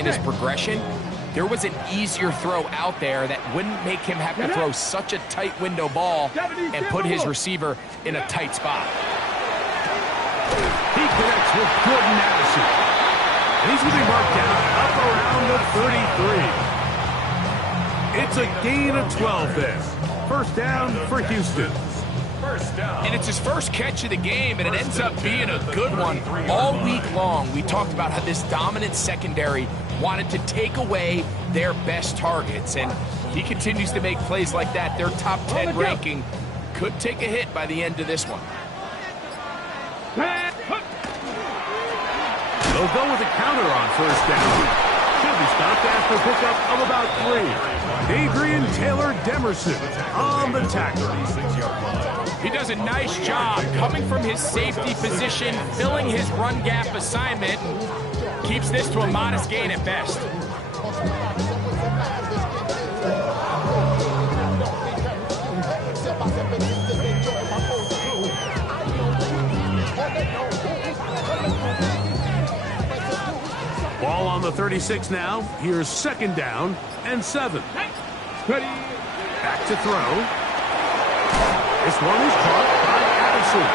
in his progression, there was an easier throw out there that wouldn't make him have to throw such a tight window ball and put his receiver in a tight spot. He connects with Jordan Addison. And he's going to be marked down up around the 33. It's a gain of 12 there. First down for Houston. And it's his first catch of the game, and it ends up being a good one. All week long, we talked about how this dominant secondary wanted to take away their best targets, and he continues to make plays like that. Their top 10 ranking could take a hit by the end of this one. They'll go with a counter on first down. Should be stopped after a pickup of about 3. Adrian Taylor Demerson on the tackle. He does a nice job coming from his safety position, filling his run gap assignment, and keeps this to a modest gain at best. Ball on the 36 now. Here's second down and 7. Ready. Back to throw. This one is caught by Addison.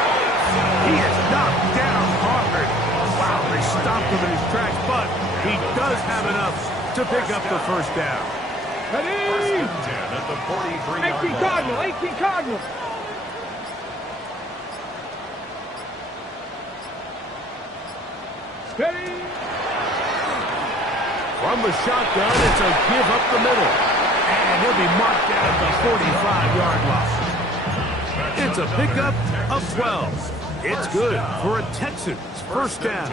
He is knocked down hard. Wow, they stopped him in his tracks, but he does have enough to pick up the first down. Ready. 18 Cardinal, 18 Cardinal. Ready. From the shotgun, it's a give up the middle. And he'll be marked down at the 45-yard line. It's a pickup of 12. It's good for a Texans first down.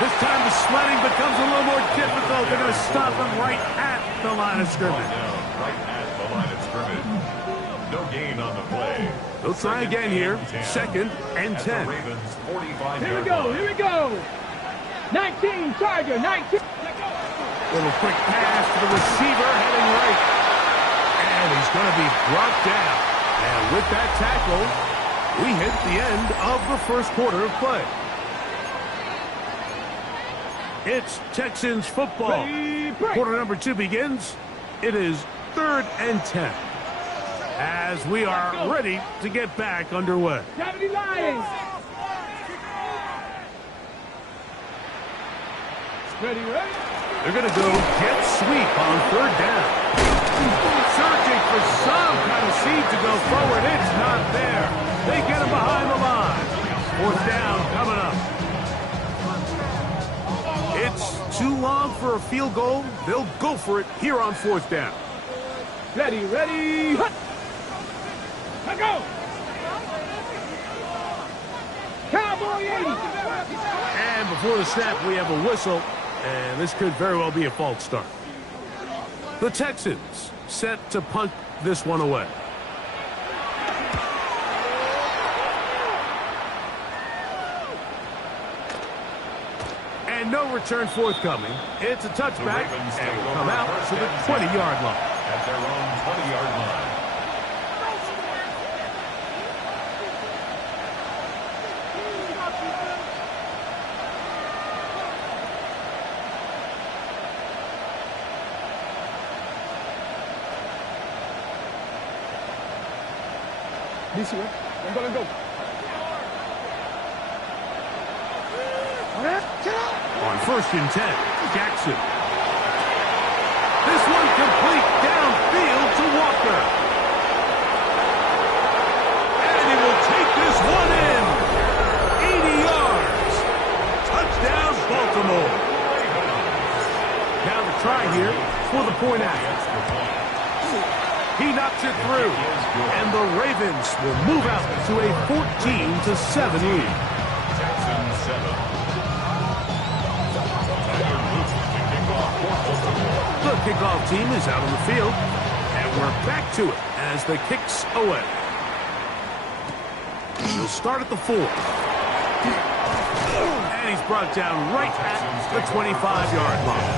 This time the sledding becomes a little more difficult. They're going to stop him right at the line of scrimmage. Right at the line of scrimmage. No gain on the play. They'll try again here. Second and 10. Here we go, here we go. 19, Charger, 19. Little quick pass to the receiver heading right. And he's going to be brought down. And with that tackle, we hit the end of the first quarter of play. It's Texans football. Quarter number 2 begins. It is 3rd and 10. As we are ready to get back underway. 70 Lions. Ready, ready. They're going to go jet sweep on 3rd down. Searching for some kind of seed to go forward. It's not there. They get him behind the line. 4th down coming up. It's too long for a field goal. They'll go for it here on 4th down. Ready, ready. Let's go. Cowboy 80. And before the snap, we have a whistle. And this could very well be a false start. The Texans set to punt this one away. And no return forthcoming. It's a touchback, and will come out to the 20-yard line. At their own 20-yard line. This way. Let's go, let's go. On 1st and 10, Jackson. This one complete downfield to Walker. And he will take this one in. 80 yards. Touchdown, Baltimore. Now the try here for the point out. He knocks it through. And the Ravens will move out to a 14-7 lead. Texans 7. The kickoff team is out on the field, and we're back to it as the kick's away. He'll start at the 4. And he's brought down right at the 25-yard line.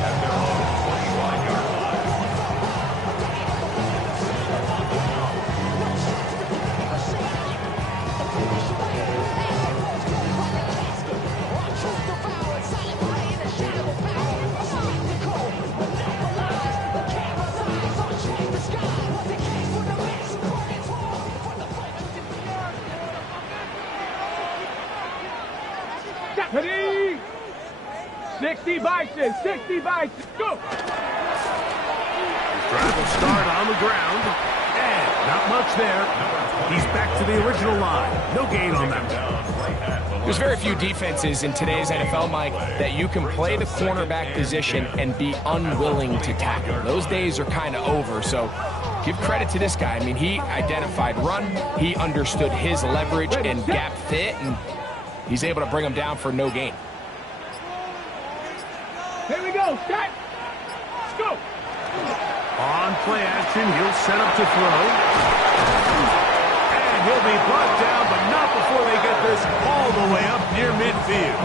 At their own 25-yard line. Ready? 60 Bison, 60 Bison, go! Drive will start on the ground. And not much there. He's back to the original line. No gain on that one. There's very few defenses in today's NFL, Mike, that you can play the cornerback position and be unwilling to tackle. Those days are kind of over, so give credit to this guy. I mean, he identified run, he understood his leverage and gap fit, and he's able to bring him down for no gain. Here we go, set, let's go! On play action, he'll set up to throw. And he'll be brought down, but not before they get this all the way up near midfield.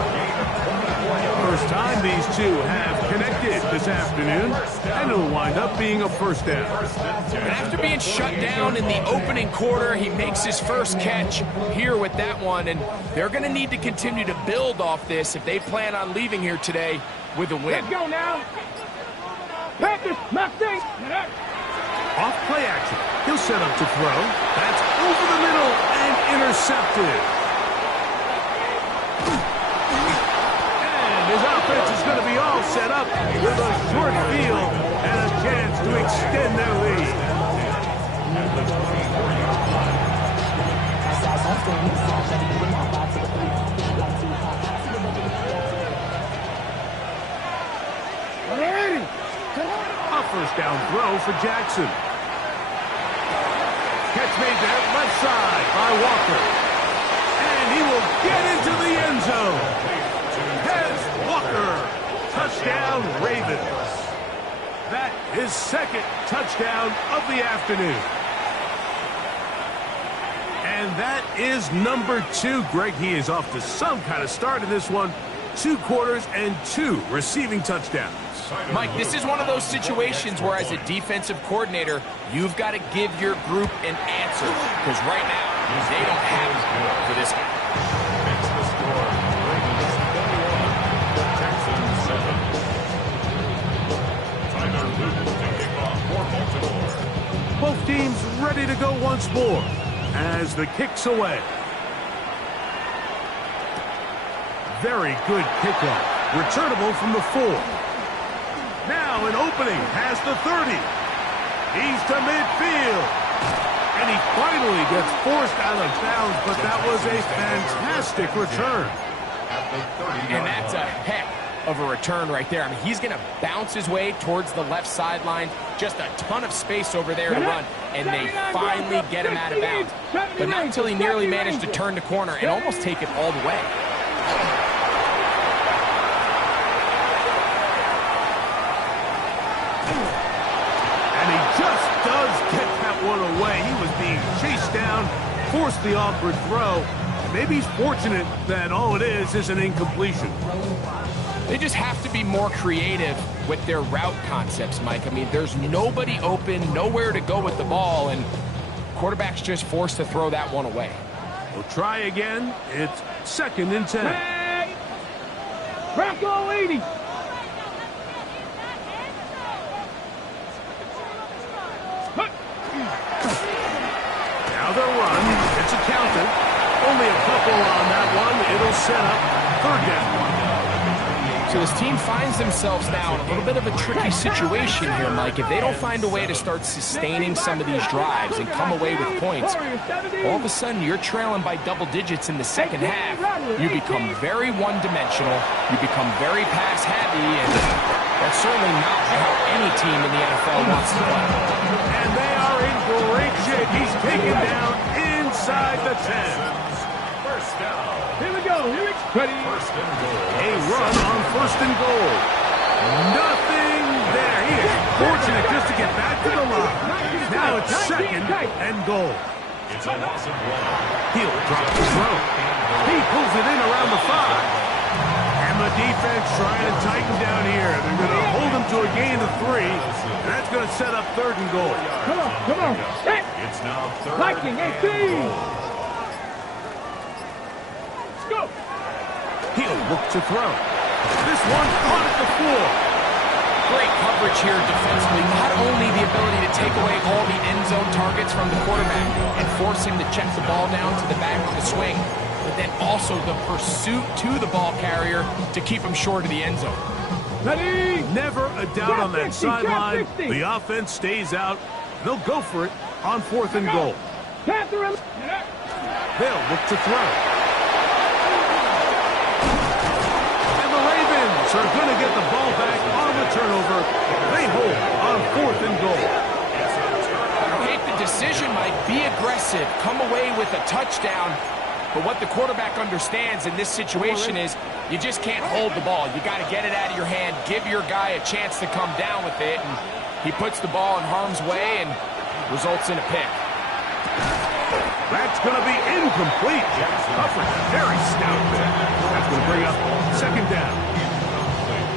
First time these two have connected this afternoon, and it'll wind up being a first down. And after being shut down in the opening quarter, he makes his first catch here with that one, and they're going to need to continue to build off this if they plan on leaving here today with a win. Let's go now! Panthers, Mustang! Off play action. He'll set up to throw. That's over the middle and intercepted. And his offense is going to be all set up with a short field and a chance to extend their lead. Ready? A first down throw for Jackson. Catch made there, left side by Walker. And he will get into the end zone. Hez Walker. Touchdown, Ravens. That is second touchdown of the afternoon. And that is number 2. Greg, he is off to some kind of start in this one. 2 quarters and 2 receiving touchdowns. Mike, this is one of those situations where as a defensive coordinator, you've got to give your group an answer. Because right now, they don't have it for this guy. Both teams ready to go once more as the kick's away. Very good kickoff. Returnable from the 4. Now an opening has the 30. He's to midfield. And he finally gets forced out of bounds, but that was a fantastic return. And that's a heck of a return right there. I mean, he's going to bounce his way towards the left sideline. Just a ton of space over there to run. And they finally get him out of bounds. But not until he nearly managed to turn the corner and almost take it all the way. One away. He was being chased down, forced the awkward throw. Maybe he's fortunate that all it is an incompletion. They just have to be more creative with their route concepts, Mike. I mean, there's nobody open, nowhere to go with the ball, and quarterback's just forced to throw that one away. We'll try again. It's 2nd and 10. Hey! Bronco 80! Now they'll run. It's a counter. Only a couple on that one. It'll set up 3rd down. So this team finds themselves now in a little bit of a tricky situation here, Mike. If they don't find a way to start sustaining some of these drives and come away with points, all of a sudden you're trailing by double digits in the second half. You become very one-dimensional. You become very pass-heavy, and that's certainly not how any team in the NFL wants to play. And they are in great shape. He's taken down inside the 10. First down. Here we go, here we go. Ready? First and goal. A run on 1st and goal. Nothing there. He is fortunate just to get back to the line. Now it's 2nd and goal. It's a loss of 1. He'll drop the throw. He pulls it in around the 5. And the defense trying to tighten down here. They're going to hold him to a gain of 3. And that's going to set up 3rd and goal. Come on, set! It's now 3rd Viking, 18! He'll look to throw. This one caught at the 4. Great coverage here defensively. Not only the ability to take away all the end zone targets from the quarterback and force him to check the ball down to the back of the swing, but then also the pursuit to the ball carrier to keep him short of the end zone. Ready? Never a doubt on that 50, sideline. 50. The offense stays out. They'll go for it on 4th and goal. Catherine. They'll look to throw. And the Ravens are going to get the ball back on the turnover. They hold on 4th and goal. I hate the decision, Mike. Be aggressive. Come away with a touchdown. But what the quarterback understands in this situation is you just can't hold the ball. You got to get it out of your hand, give your guy a chance to come down with it, and he puts the ball in harm's way and results in a pick. That's going to be incomplete. Coverage very stout there. That's going to bring up 2nd down.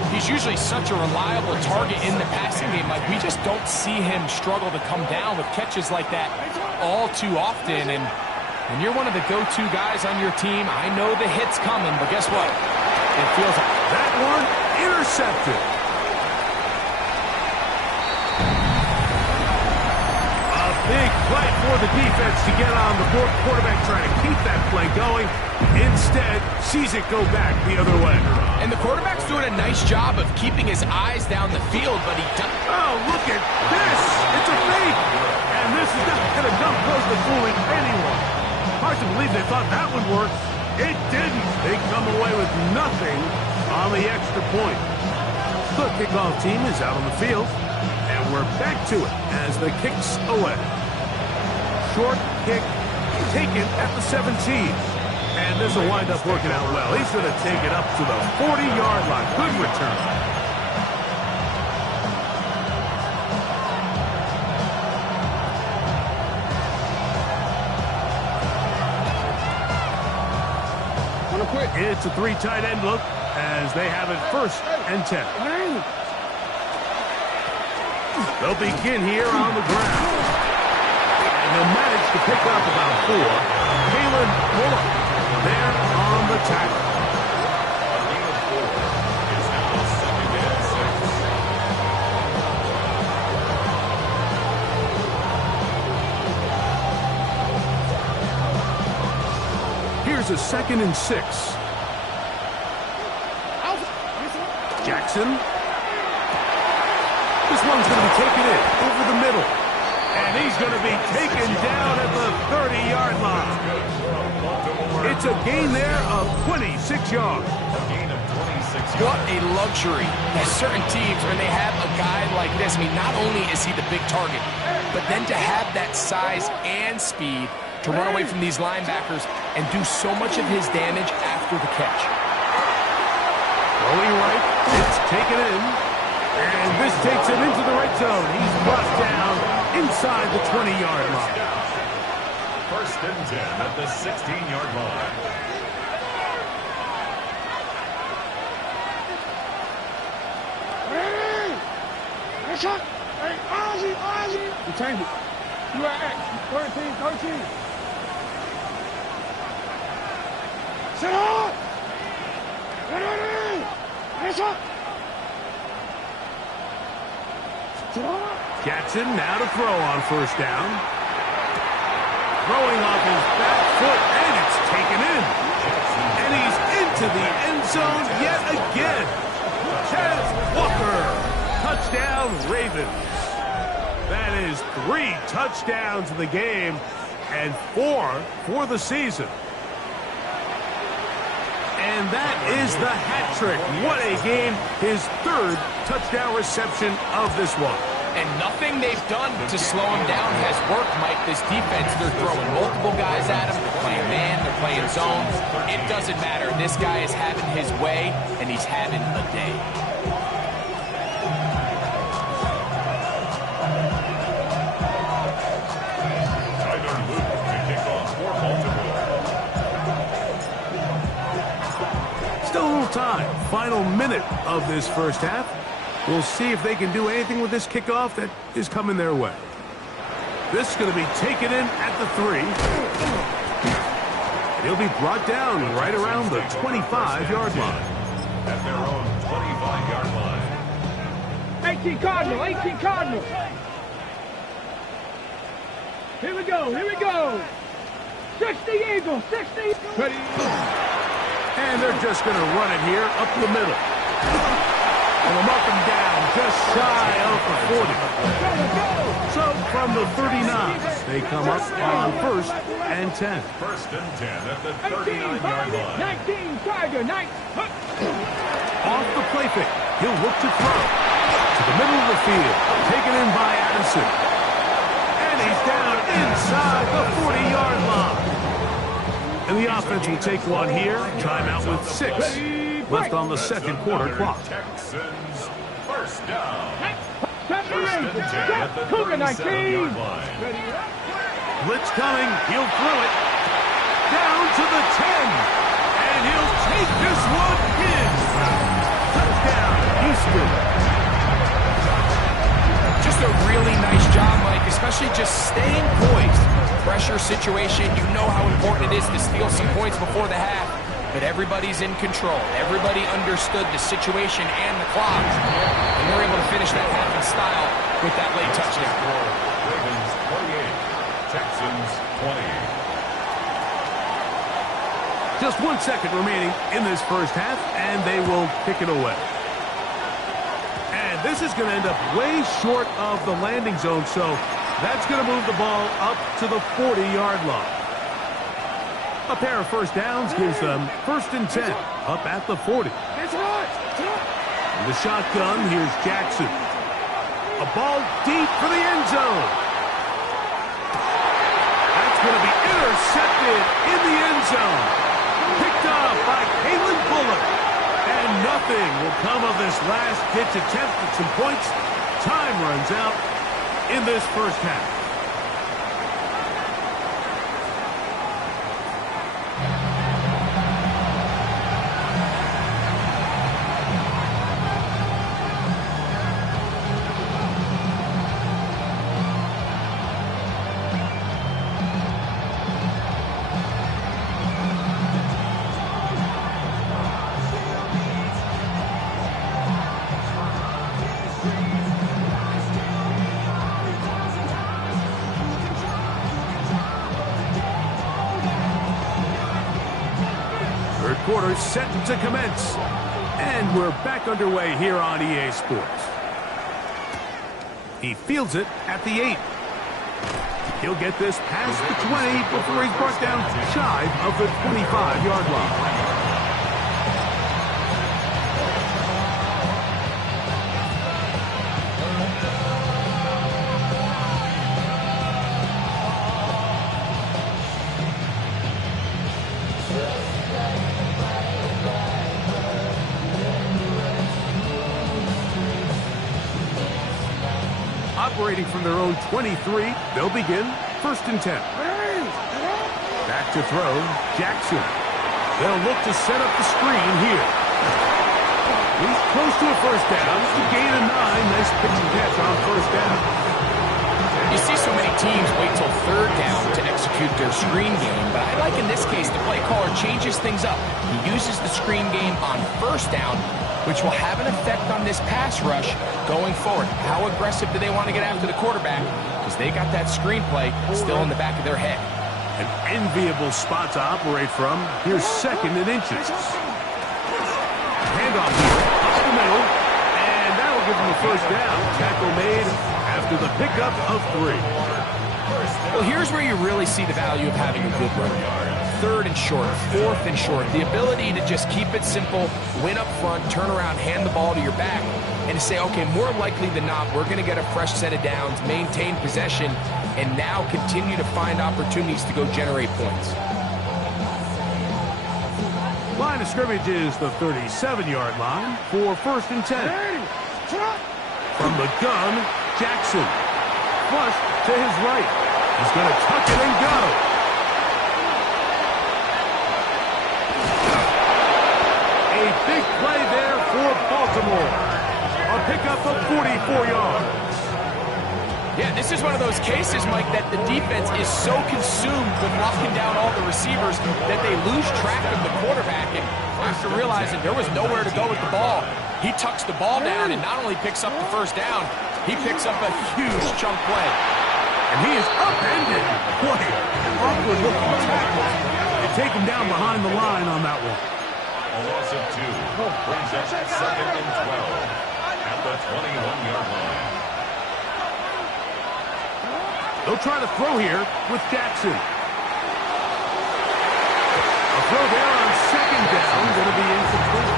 He's usually such a reliable target in the passing game. Like, we just don't see him struggle to come down with catches like that all too often. And you're one of the go-to guys on your team. I know the hit's coming, but guess what? It feels like that one intercepted. A big play for the defense to get on the board. Quarterback trying to keep that play going. Instead, sees it go back the other way. And the quarterback's doing a nice job of keeping his eyes down the field, but he doesn't. Oh, look at this. It's a fake. And this is not going to come close to fooling anyone. Hard to believe they thought that would work. It didn't. They come away with nothing on the extra point. The kickoff team is out on the field, and we're back to it as the kick's away. Short kick taken at the 17. And this will wind up working out well. He's going to take it up to the 40-yard line. Good return. It's a 3 tight end look as they have it 1st and 10. They'll begin here on the ground. And they'll manage to pick up about 4. Kalen Bullock there on the tackle. A gain of 4 is now 2nd and 6. Here's a 2nd and 6. Jackson. This one's going to be taken in over the middle. And he's going to be taken down at the 30-yard line. It's a gain there of 26 yards. A gain of 26 yards. What a luxury. There's certain teams when they have a guy like this. I mean, not only is he the big target, but then to have that size and speed to run away from these linebackers and do so much of his damage after the catch. Going right, it's taken in. And this takes him into the red zone. He's brought down inside the 20-yard line. 1st and 10 at the 16-yard line. You change it. You are X. 13. Sit up! Ready! Hands up! Jackson now to throw on 1st down. Throwing off his back foot, and it's taken in. And he's into the end zone yet again. Chaz Walker. Touchdown, Ravens. That is 3 touchdowns in the game and 4 for the season. And that is the hat trick. What a game. His 3rd touchdown reception of this one. And nothing they've done to slow him down has worked, Mike. This defense, they're throwing multiple guys at him. They're playing man, they're playing zone. It doesn't matter. This guy is having his way, and he's having a day. Tyler Luke to kick off for Baltimore. Still a little time. Final minute of this 1st half. We'll see if they can do anything with this kickoff that is coming their way. This is going to be taken in at the 3. He'll be brought down right around the 25-yard line. At their own 25-yard line. 18 Cardinal. Here we go. 60 Eagles, 60. Ready. And they're just going to run it here up the middle. And them up and down, just shy of the 40. So from the 39, they come up on 1st and 10. 1st and 10 at the 19, 39-yard line. 19, Tiger, 9. Off the play fake, he'll look to throw. To the middle of the field, taken in by Addison. And he's down inside the 40-yard line. And the offense will take one here. Timeout with 6 left on the second quarter clock. Texans, 1st down. 1st Separate. and 10 at the Cougar, 19. 37-yard line. Blitz coming, he'll throw it. Down to the 10. And he'll take this one in. Touchdown, Houston. Just a really nice job, Mike, especially just staying poised. Pressure situation, you know how important it is to steal some points before the half, but everybody's in control. Everybody understood the situation and the clock, and they're able to finish that half in style with that late touchdown. Ravens 28, Texans 20. Just 1 second remaining in this first half, and they will kick it away. And this is going to end up way short of the landing zone, so that's going to move the ball up to the 40-yard line. A pair of first downs gives them 1st and 10 up at the 40. In the shotgun, here's Jackson. A ball deep for the end zone. That's going to be intercepted in the end zone. Picked up by Kalen Bullock. And nothing will come of this last-ditch attempt at some points. Time runs out in this first half. Quarter set to commence. And we're back underway here on EA Sports. He fields it at the 8. He'll get this past the 20 before he's brought down shy of the 25-yard line. Operating from their own 23, they'll begin 1st and 10. Back to throw, Jackson. They'll look to set up the screen here. He's close to a first down. To gain a 9, nice pitch and catch on 1st down. You see so many teams wait till 3rd down to execute their screen game, but I like in this case the play caller changes things up. He uses the screen game on 1st down, which will have an effect on this pass rush going forward. How aggressive do they want to get after the quarterback? Because they got that screenplay still in the back of their head. An enviable spot to operate from. Here's 2nd and inches. Handoff here, up the middle, and that'll give them a first down. Tackle made after the pickup of 3. Well, here's where you really see the value of having a good run. 3rd and short, 4th and short. The ability to just keep it simple, win up front, turn around, hand the ball to your back, and to say, okay, more likely than not, we're going to get a fresh set of downs, maintain possession, and now continue to find opportunities to go generate points. Line of scrimmage is the 37-yard line for 1st and 10. From the gun, Jackson. Flush to his right. He's going to tuck it and go. A big play there for Baltimore. A pickup of 44 yards. Yeah, this is one of those cases, Mike, that the defense is so consumed with locking down all the receivers that they lose track of the quarterback. And after realizing there was nowhere to go with the ball, he tucks the ball down and not only picks up the first down, he picks up a huge chunk play. And he is upended. Boy, awkward-looking tackles. They take him down behind the line on that one. A loss of 2 brings up 2nd and 12 at the 21-yard line. They'll try to throw here with Jackson. A throw there on 2nd down, going to be incomplete.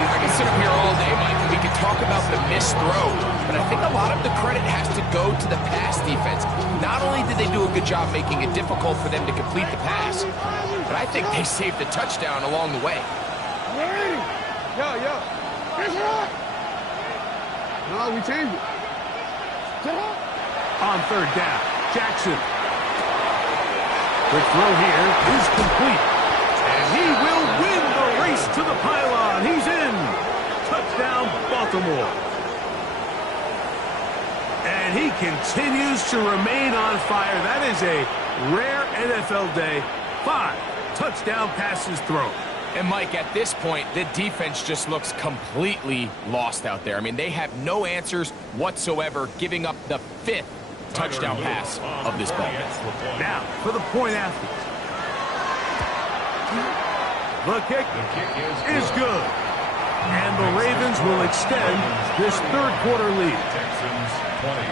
I can sit up here all day, Mike, and we can talk about the missed throw, but I think a lot of the credit has to go to the pass defense. Not only did they do a good job making it difficult for them to complete the pass, but I think they saved a touchdown along the way. Yo. No, we changed it. On 3rd down, Jackson. Quick throw here is complete. And he will win the race to the pylon. He's in. Touchdown, Baltimore. And he continues to remain on fire. That is a rare NFL day. 5 touchdown passes thrown. And, Mike, at this point, the defense just looks completely lost out there. I mean, they have no answers whatsoever, giving up the 5th touchdown pass of this ball. Now, for the point after. The kick is good. And the Ravens will extend this 3rd quarter lead. Texans 20.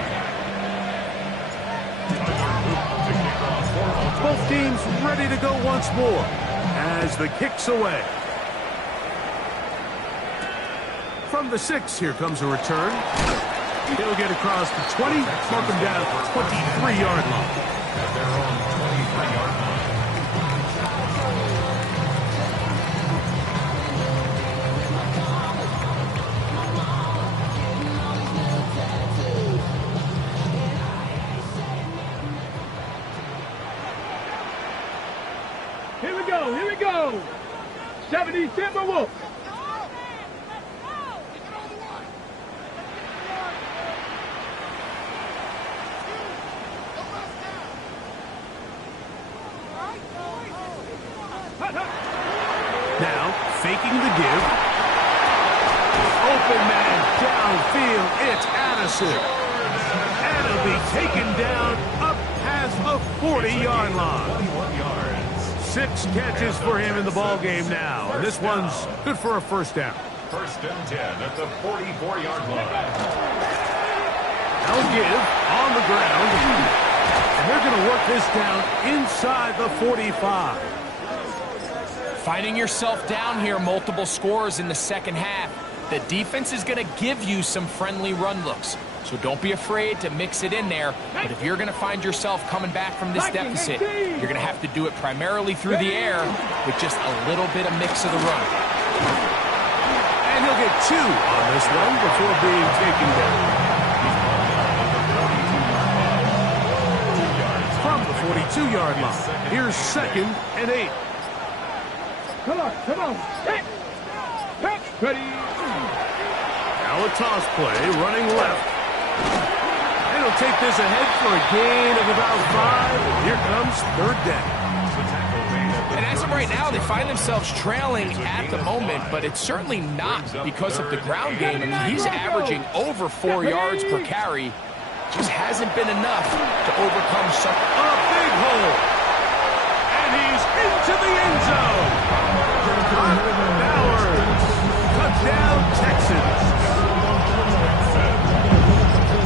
Both teams ready to go once more as the kick's away. From the 6, here comes a return. He'll get across the 20, mark him down at the 23-yard line. At their own 23-yard line. Here we go. 70 Timberwolves. Now, faking the give. Open man downfield. It's Addison. And he'll be taken down up past the 40-yard line. 21 yards. 6 catches for him in the ball game now. And this one's good for a 1st down. 1st and 10 at the 44-yard line. They'll give on the ground. And they're going to work this down inside the 45. Finding yourself down here, multiple scores in the 2nd half. The defense is going to give you some friendly run looks. So don't be afraid to mix it in there. But if you're going to find yourself coming back from this deficit, you're going to have to do it primarily through the air with just a little bit of mix of the run. And he'll get 2 on this one before being taken down. From the 42-yard line, here's 2nd and 8. Come on. Hey. Ready. Now a toss play, running left. And he'll take this ahead for a gain of about 5. Here comes 3rd down. And as of right now, they find themselves trailing at the moment, but it's certainly not because of the ground game. I mean, he's averaging over 4 yards per carry. Just hasn't been enough to overcome some... A big hole. And he's into the end zone. Bowers. Touchdown, Texans.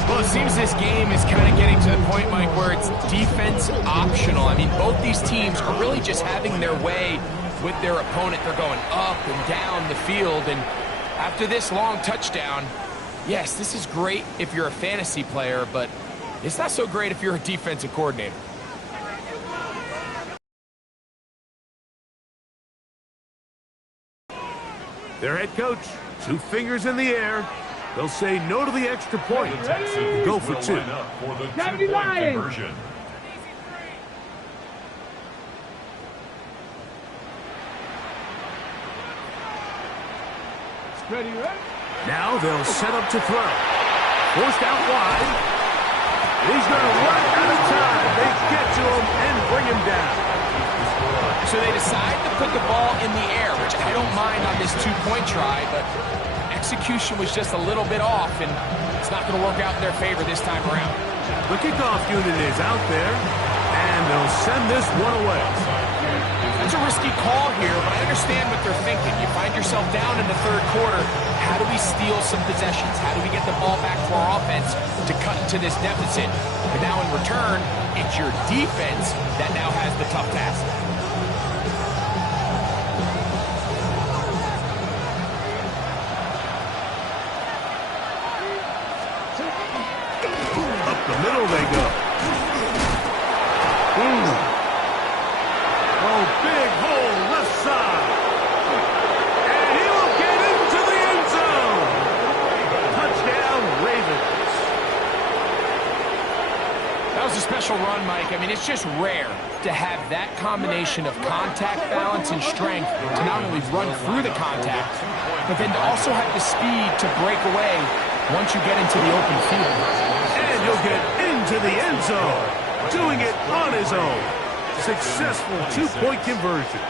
Well, it seems this game is kind of getting to the point, Mike, where it's defense optional. I mean, both these teams are really just having their way with their opponent. They're going up and down the field, and after this long touchdown, yes, this is great if you're a fantasy player, but it's not so great if you're a defensive coordinator. Their head coach, 2 fingers in the air. They'll say no to the extra point. Go for 2. For the 2-point conversion. Ready. Now they'll set up to throw. Forced out wide. He's going to run out of time. They get to him and bring him down. So they decide to put the ball in the air, which I don't mind on this 2-point try, but execution was just a little bit off, and it's not going to work out in their favor this time around. The kickoff unit is out there, and And they'll send this one away. That's a risky call here, but I understand what they're thinking. You find yourself down in the third quarter. How do we steal some possessions? How do we get the ball back to our offense to cut into this deficit? But now in return, it's your defense that now has the tough task. Up the middle they go. Oh, big hole left side. And he will get into the end zone. Touchdown, Ravens. That was a special run, Mike. I mean, it's just rare to have that combination of contact, balance, and strength to not only run through the contact, but then to also have the speed to break away once you get into the open field. And he'll get into the end zone, doing it on his own. Successful two-point conversion.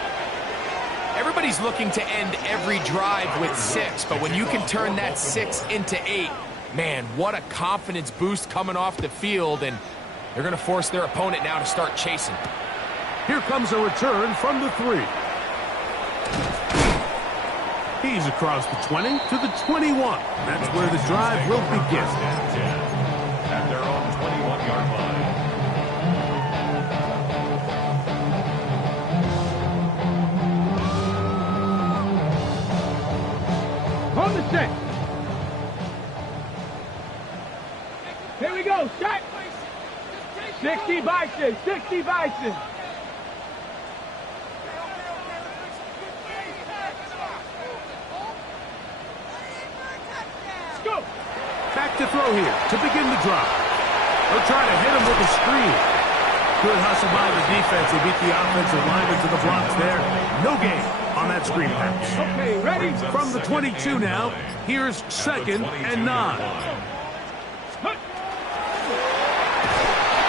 Everybody's looking to end every drive with 6, but when you can turn that 6 into 8, man, what a confidence boost coming off the field, and they're going to force their opponent now to start chasing. Here comes a return from the 3. He's across the 20 to the 21. That's where the drive will begin. At their own 21-yard line. On the set. Here we go. Set. 60 Bison. 60 Bison. Go. Back to throw here to begin the drive. They'll try to hit him with a screen. Good hustle by the defense. They beat the offensive lineman to the blocks there. No gain on that screen pass. Okay, ready? From the 22 now, here's 2nd and 9.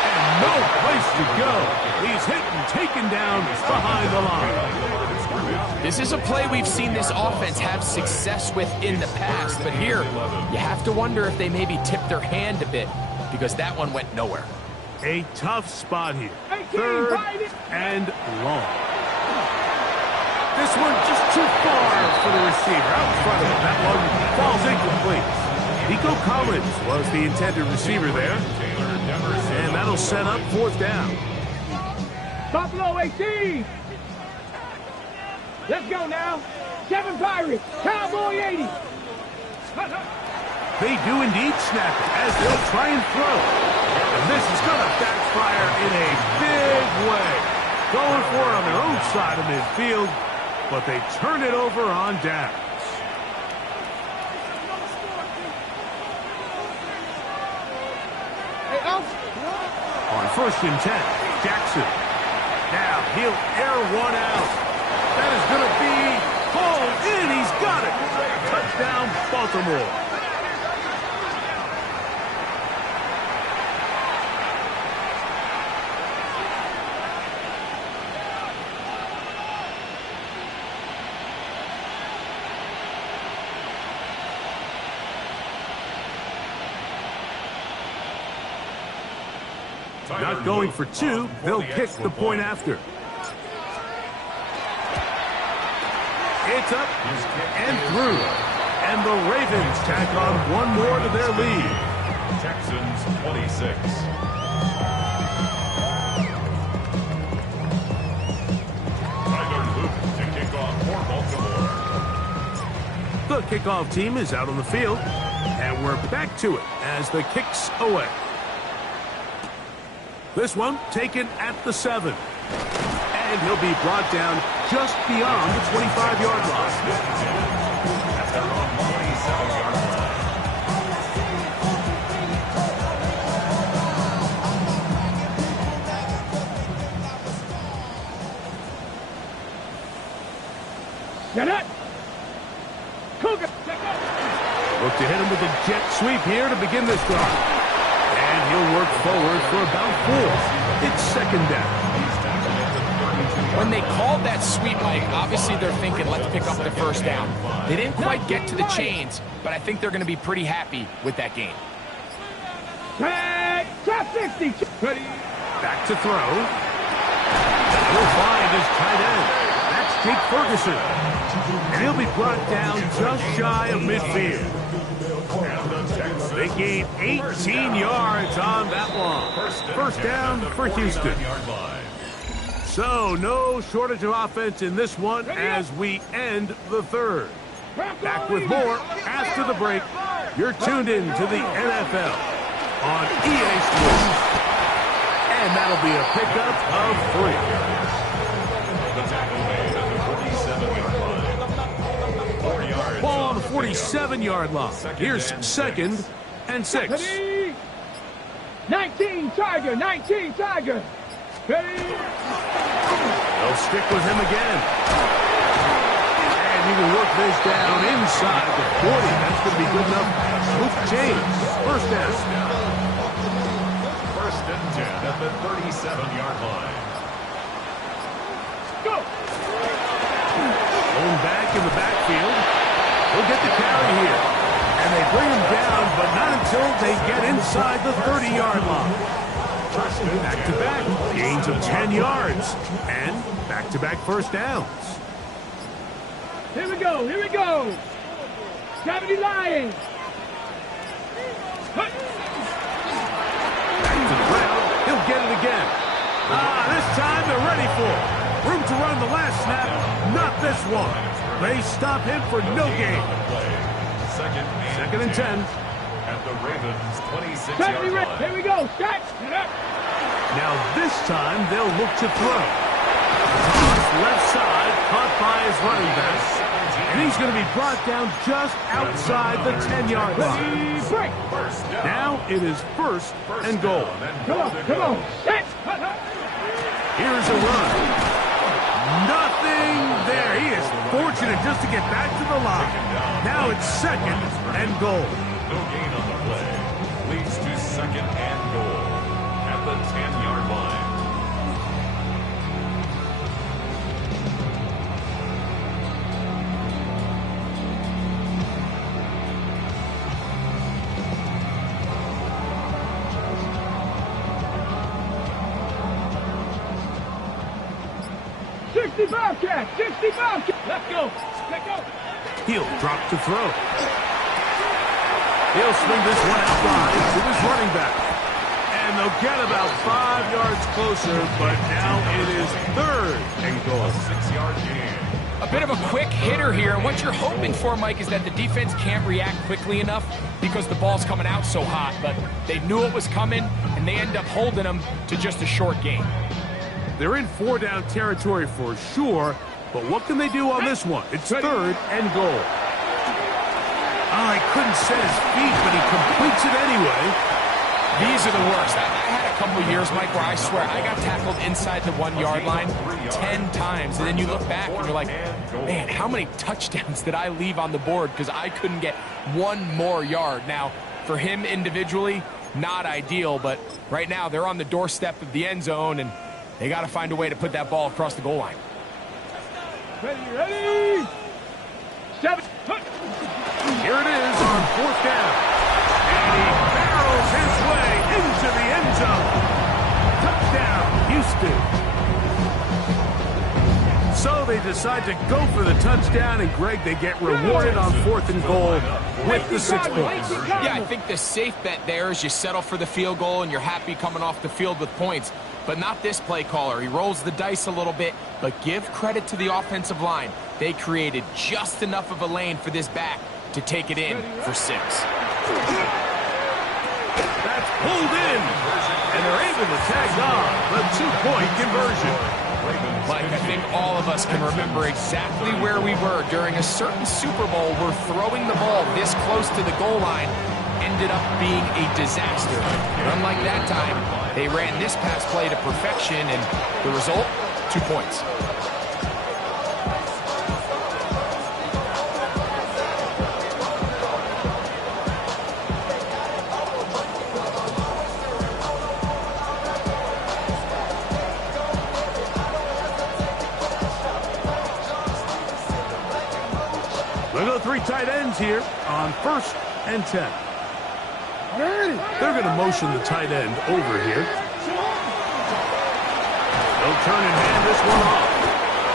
And no place to go. He's hit and taken down behind the line. This is a play we've seen this offense have success with in the past, but here you have to wonder if they maybe tipped their hand a bit because that one went nowhere. A tough spot here. 3rd and long. This one just too far for the receiver. Out in front of him. That one falls incomplete. Nico Collins was the intended receiver there. And that'll set up 4th down. Buffalo 18. Let's go now. 7 Pirates. Cowboy 80. They do indeed snap it as they'll try and throw. And this is going to backfire in a big way. Going for it on their own side of midfield, but they turn it over on downs. On 1st and 10, Jackson. Now he'll air one out. That is going to be hauled in. He's got it. Touchdown, Baltimore. Not going for 2, they'll kick the point after. It's up and through. And the Ravens tack on one more to their lead. Texans 26. Tyler Luke to kick off for Baltimore. The kickoff team is out on the field. And we're back to it as the kick's away. This one taken at the 7. And he'll be brought down just beyond the 25-yard line. At their own 27-yard line. Get it. Cougar. Look to hit him with a jet sweep here to begin this drive. And he'll work forward for about 4. It's 2nd down. When they called that sweep, Mike, obviously they're thinking, let's pick up the 1st down. They didn't quite get to the chains, but I think they're going to be pretty happy with that gain. Tag. Top 60. Ready. Back to throw. He'll find his tight end. That's Jake Ferguson. And he'll be brought down just shy of midfield. They gain 18 yards on that one. First down for Houston. So no shortage of offense in this one as we end the third. Back with more after the break. You're tuned in to the NFL on EA Sports. And that'll be a pickup of 3. The tackle made at the 47-yard line. 4 yards. Ball on the 47-yard line. Here's 2nd and 6. Ready? 19 Tiger, 19 Tiger. Ready? They'll stick with him again. And he will work this down inside the 40. That's going to be good enough. Luke James, first down. 1st and 10 at the 37-yard line. Go. Going back in the backfield. He'll get the carry here. And they bring him down, but not until they get inside the 30-yard line. Back-to-back, gains of 10 yards. And back-to-back first downs. Here we go, here we go. Gravity Lions. Back to the ground. He'll get it again. This time they're ready for it. Room to run the last snap. Not this one. They stop him for no gain. 2nd and 10. At the Ravens' 26-yard line. Here we go. Start. Now this time they'll look to throw. Thomas left side, caught by his running back. And he's going to be brought down just outside the 10-yard line. Now it is 1st and goal. Come on, come on. Set. Here's a run. Nothing there. He is fortunate just to get back to the line. Now it's 2nd and goal. No gain on the play. Leads to 2nd and goal at the 10-yard line. Bobcat, 60 Bobcat. Let's go. Let's go. He'll drop to throw. He'll swing this one out wide to his running back. And they'll get about 5 yards closer, but now it is 3rd and goal. 6-yard gain. A bit of a quick hitter here. And what you're hoping for, Mike, is that the defense can't react quickly enough because the ball's coming out so hot. But they knew it was coming, and they end up holding them to just a short gain. They're in 4-down territory for sure, but what can they do on this one? It's 3rd and goal. Oh, he couldn't set his feet, but he completes it anyway. These are the worst. I had a couple of years, Mike, where I swear I got tackled inside the 1-yard line 10 times, and then you look back and you're like, man, how many touchdowns did I leave on the board because I couldn't get one more yard? Now, for him individually, not ideal, but right now they're on the doorstep of the end zone, and they got to find a way to put that ball across the goal line. Ready? 7. Here it is on 4th down. And he barrels his way into the end zone. Touchdown, Houston. So they decide to go for the touchdown, and Greg, they get rewarded on 4th and goal with the 6 points. Yeah, I think the safe bet there is you settle for the field goal and you're happy coming off the field with points. But not this play caller. He rolls the dice a little bit, but give credit to the offensive line. They created just enough of a lane for this back to take it in for 6. That's pulled in, and they're able to tag on the 2-point conversion. Mike, I think all of us can remember exactly where we were during a certain Super Bowl where throwing the ball this close to the goal line ended up being a disaster. But unlike that time, they ran this pass play to perfection, and the result, 2 points. We'll go 3 tight ends here on 1st and 10. They're going to motion the tight end over here. He'll turn and hand this one off.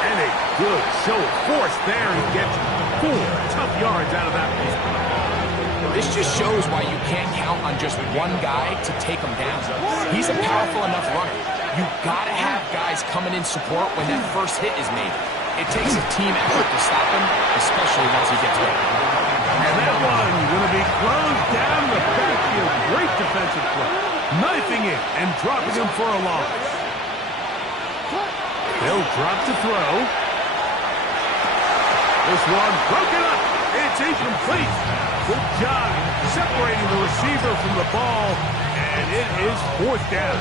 And a good show of force there. He gets 4 tough yards out of that one. This just shows why you can't count on just one guy to take him down. He's a powerful enough runner. You've got to have guys coming in support when that first hit is made. It takes a team effort to stop him, especially once he gets going. And that one going to be closed down the backfield. Great defensive play. Knifing it and dropping him for a loss. They'll drop to throw. This one broken up. It's incomplete. Good job separating the receiver from the ball, and it is 4th down.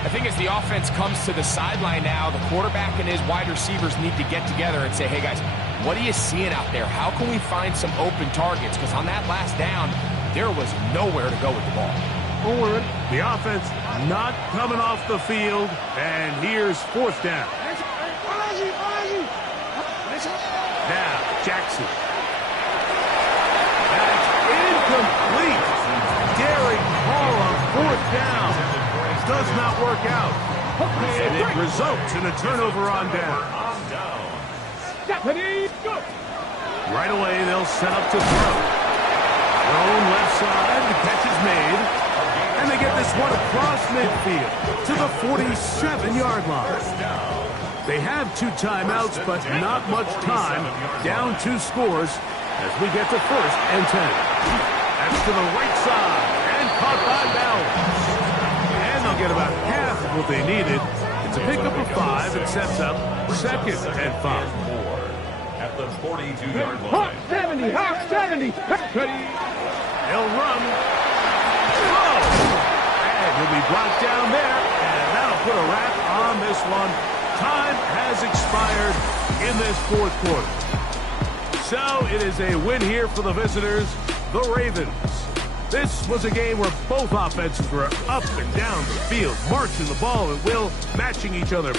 I think as the offense comes to the sideline now, the quarterback and his wide receivers need to get together and say, hey, guys, what are you seeing out there? How can we find some open targets? Because on that last down, there was nowhere to go with the ball. Forward, the offense not coming off the field, and here's 4th down. Now, Jackson. That's incomplete. Derek Hall on 4th down. Does not work out. And it results in a turnover on down. Right away, they'll set up to throw. Thrown left side, the catch is made. And they get this one across midfield to the 47-yard line. They have 2 timeouts, but not much time. Down 2 scores as we get to 1st and 10. That's to the right side and caught by Bowers. And they'll get about half of what they needed. It's a pickup of 5. It sets up 2nd and 5. At the 42-yard line. 70, Hawk 70. They'll run. Throw. And he'll be brought down there. And that'll put a wrap on this one. Time has expired in this 4th quarter. So it is a win here for the visitors, the Ravens. This was a game where both offenses were up and down the field, marching the ball at will, matching each other.